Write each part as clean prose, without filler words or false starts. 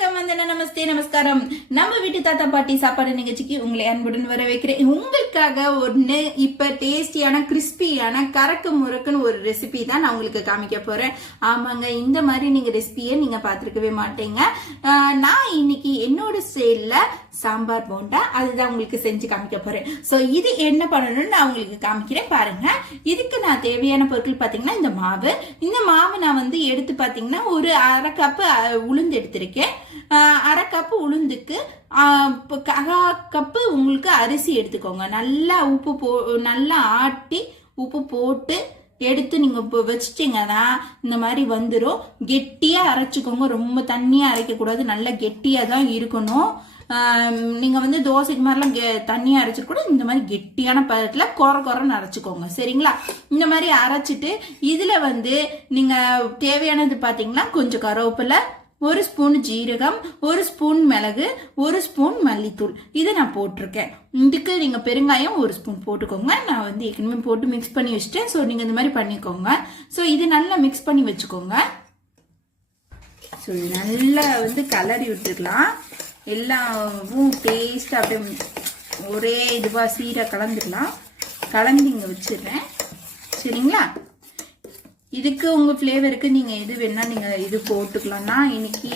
வணக்கம் வந்தன நமஸ்தே நமஸ்காரம். நம்ம வீட்டு தாத்தா பாட்டி சாப்பாடு நிகழ்ச்சிக்கு உங்களை அன்புடன் வர வைக்கிறேன். உங்களுக்காக ஒன்று இப்ப டேஸ்டியான கிறிஸ்பியான கறக்கு முறுக்குன்னு ஒரு ரெசிபி தான் நான் உங்களுக்கு காமிக்க போறேன். ஆமாங்க, இந்த மாதிரி நீங்க ரெசிபியை நீங்க பார்த்திருக்கவே மாட்டீங்க. நான் இன்னைக்கு என்னோட ஸ்டைல்ல சாம்பார் போண்டா அதுதான் உங்களுக்கு செஞ்சு காமிக்க போறேன். சோ இது என்ன பண்ணணும்னு நான் உங்களுக்கு காமிக்கிறேன் பாருங்க. இதுக்கு நான் தேவையான பொருட்கள் பாத்தீங்கன்னா இந்த மாவு நான் வந்து எடுத்து பாத்தீங்கன்னா ஒரு அரை கப்பு உளுந்து எடுத்திருக்கேன். அரை கப்பு உளுந்துக்கு கப்பு உங்களுக்கு அரிசி எடுத்துக்கோங்க. நல்லா நல்லா ஆட்டி உப்பு போட்டு எடுத்து நீங்க வச்சிட்டீங்கன்னா இந்த மாதிரி வந்துடும். கெட்டியா அரைச்சிக்கோங்க, ரொம்ப தண்ணியா அரைக்க கூடாது, நல்லா கெட்டியா தான் இருக்கணும். நீங்க வந்து தோசைக்கு மாதிரிலாம் தண்ணியா அரைச்சிக்கூட இந்த மாதிரி கெட்டியான பதத்துல குறன்னு அரைச்சிக்கோங்க, சரிங்களா? இந்த மாதிரி அரைச்சிட்டு இதுல வந்து நீங்க தேவையானது பாத்தீங்கன்னா கொஞ்சம் கருவேப்பிலை, ஒரு ஸ்பூன் ஜீரகம், ஒரு ஸ்பூன் மிளகு, ஒரு ஸ்பூன் மல்லித்தூள் இதை நான் போட்டிருக்கேன். இதுக்கு நீங்க பெருங்காயம் ஒரு ஸ்பூன் போட்டுக்கோங்க. நான் வந்து ஏற்கனவே போட்டு மிக்ஸ் பண்ணி வச்சுட்டேன். ஸோ நீங்க இந்த மாதிரி பண்ணிக்கோங்க. ஸோ இது நல்லா மிக்ஸ் பண்ணி வச்சுக்கோங்க. ஸோ நல்லா வந்து கலரி விட்டுக்கலாம். எல்லாவும் டேஸ்ட் அப்படியே ஒரே இதுவா சீரா கலந்துக்கலாம். கலந்து இங்க வச்சிடுறேன், சரிங்களா? இதுக்கு உங்க ஃப்ளேவருக்கு நீங்க எது வேணா நீங்க இது போட்டுக்கலாம்னா இன்னைக்கு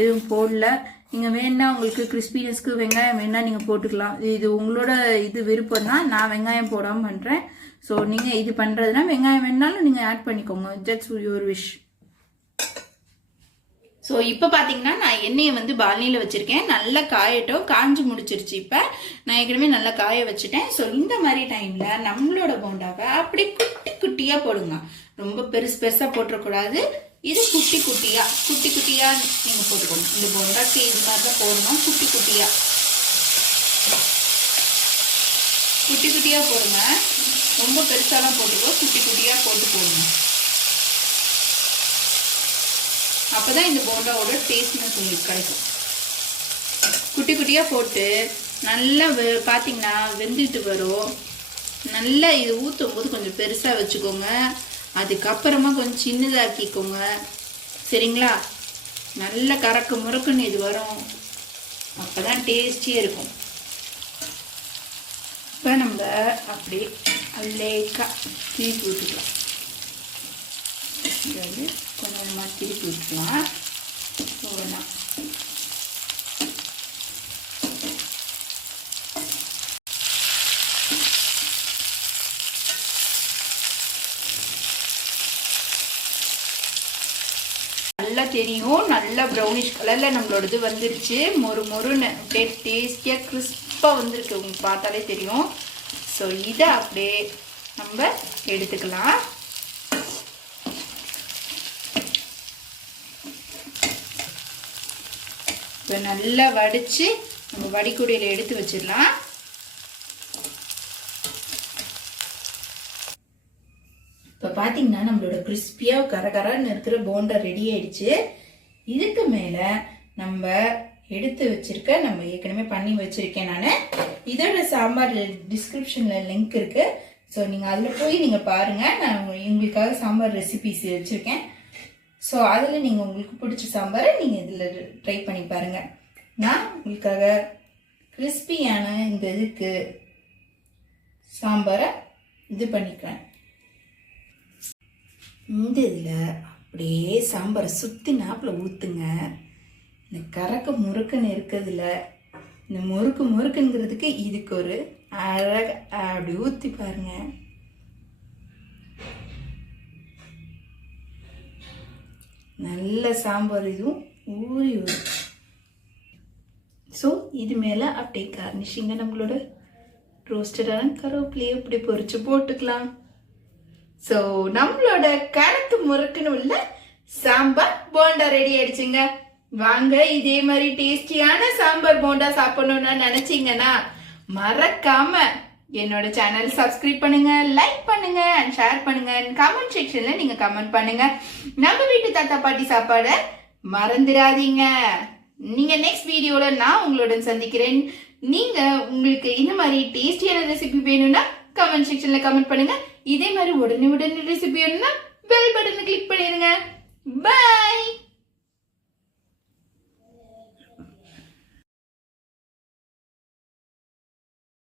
எதுவும் போடல. நீங்க வேணா உங்களுக்கு கிறிஸ்பினஸ்க்கு வெங்காயம் வேணா நீங்க போட்டுக்கலாம். இது உங்களோட இது விருப்பம் தான். நான் வெங்காயம் போடாம பண்றேன். ஸோ நீங்க இது பண்றதுனா வெங்காயம் வேணாலும் நீங்க ஆட் பண்ணிக்கோங்க. Just your wish. ஸோ இப்போ பார்த்தீங்கன்னா நான் எண்ணெயை வந்து பால்னியில் வச்சுருக்கேன். நல்லா காயட்டும். காஞ்சி முடிச்சிருச்சு. இப்போ நான் ஏற்கனவே நல்லா காய வச்சுட்டேன். ஸோ இந்த மாதிரி டைமில் நம்மளோட போண்டாவை அப்படி குட்டி குட்டியாக போடுங்க. ரொம்ப பெருசாக போட்டுறக்கூடாது. இது குட்டி குட்டியாக நீங்கள் போட்டுக்கணும். இந்த போண்டாக்கு இது மாதிரி தான் போடணும். குட்டி குட்டியாக போடுங்க. ரொம்ப பெருசாலாம் போட்டுக்கோ, குட்டி குட்டியாக போடுங்க. அப்பதான் இந்த போண்டாவோட டேஸ்ட்னஸ் உங்களுக்கு கிடைக்கும். குட்டி குட்டியா போட்டு நல்லா பாத்தீங்கன்னா வெந்துட்டு வரும். நல்லா இது ஊற்றும் போது கொஞ்சம் பெருசா வச்சுக்கோங்க. அதுக்கப்புறமா கொஞ்சம் சின்னதாக்கிக்கோங்க, சரிங்களா? நல்ல கறக்கு முறுக்குன்னு இது வரும். அப்பதான் டேஸ்டியா இருக்கும். இப்ப நம்ம அப்படி லேக்கா திருப்பி விட்டுக்கலாம். கொஞ்சமாக திருப்பி விட்டுக்கலாம். நல்லா தெரியும். நல்லா ப்ரௌனிஷ் கலர்ல நம்மளோடது வந்துருச்சு. மொறுன்னு டேஸ்டியா கிறிஸ்பா வந்திருக்கு. உங்களுக்கு பார்த்தாலே தெரியும். ஸோ இதை அப்படியே நம்ம எடுத்துக்கலாம். இப்போ நல்லா வடிச்சு நம்ம வடிகுடியில எடுத்து வச்சிடலாம். இப்போ பார்த்தீங்கன்னா நம்மளோட கிறிஸ்பியா கரகரன்னு இருக்கிற போண்டா ரெடி ஆயிடுச்சு. இதுக்கு மேல நம்ம எடுத்து வச்சிருக்க நம்ம ஏற்கனவே பண்ணி வச்சிருக்கேன் நான். இதோட சாம்பார் டிஸ்கிரிப்ஷன்ல லிங்க் இருக்கு. ஸோ நீங்க அதுல போய் நீங்க பாருங்க. நான் உங்களுக்காக சாம்பார் ரெசிபிஸ் வச்சிருக்கேன். ஸோ அதில் நீங்கள் உங்களுக்கு பிடிச்ச சாம்பாரை நீங்கள் இதில் ட்ரை பண்ணி பாருங்கள். நான் உங்களுக்காக கிறிஸ்பியான இந்த இதுக்கு சாம்பாரை இது பண்ணிக்கிறேன். இந்த இதில் அப்படியே சாம்பாரை சுற்றி நாப்பில் ஊற்றுங்க. இந்த கறக்க முறுக்குன்னு இருக்கிறதுல இந்த முறுக்குங்கிறதுக்கு இதுக்கு ஒரு அழக அப்படி ஊற்றி பாருங்க. நல்ல சாம்பார் இதுவும் ஊறி வரும். ஸோ இது மேலே அப்படியே கார்னிஷிங்க நம்மளோட ரோஸ்டடான கருவேப்பிலையை அப்படி பொரிச்சு போட்டுக்கலாம். ஸோ நம்மளோட கணக்கு முறுக்குன்னு உள்ள சாம்பார் போண்டா ரெடி ஆயிடுச்சுங்க. வாங்க, இதே மாதிரி டேஸ்டியான சாம்பார் போண்டா சாப்பிடணும்னு நினைச்சீங்கன்னா மறக்காம என்னோட சேனல் சப்ஸ்கிரைப் பண்ணுங்க, லைக் பண்ணுங்க அண்ட் ஷேர் பண்ணுங்க. கமெண்ட் செக்ஷன்ல நீங்க கமெண்ட் பண்ணுங்க. நம்ம வீட்டு தாத்தா பாட்டி சாப்பாடை மறந்துடாதீங்க. நீங்க நெக்ஸ்ட் வீடியோல நான் உங்களுடன் சந்திக்கிறேன். நீங்க உங்களுக்கு இந்த மாதிரி டேஸ்டியான ரெசிபி வேணும்னா கமெண்ட் செக்ஷன்ல கமெண்ட் பண்ணுங்க. இதே மாதிரி உடனே ரெசிபி வேணும்னா பெல் பட்டனை கிளிக் பண்ணிருங்க. பை.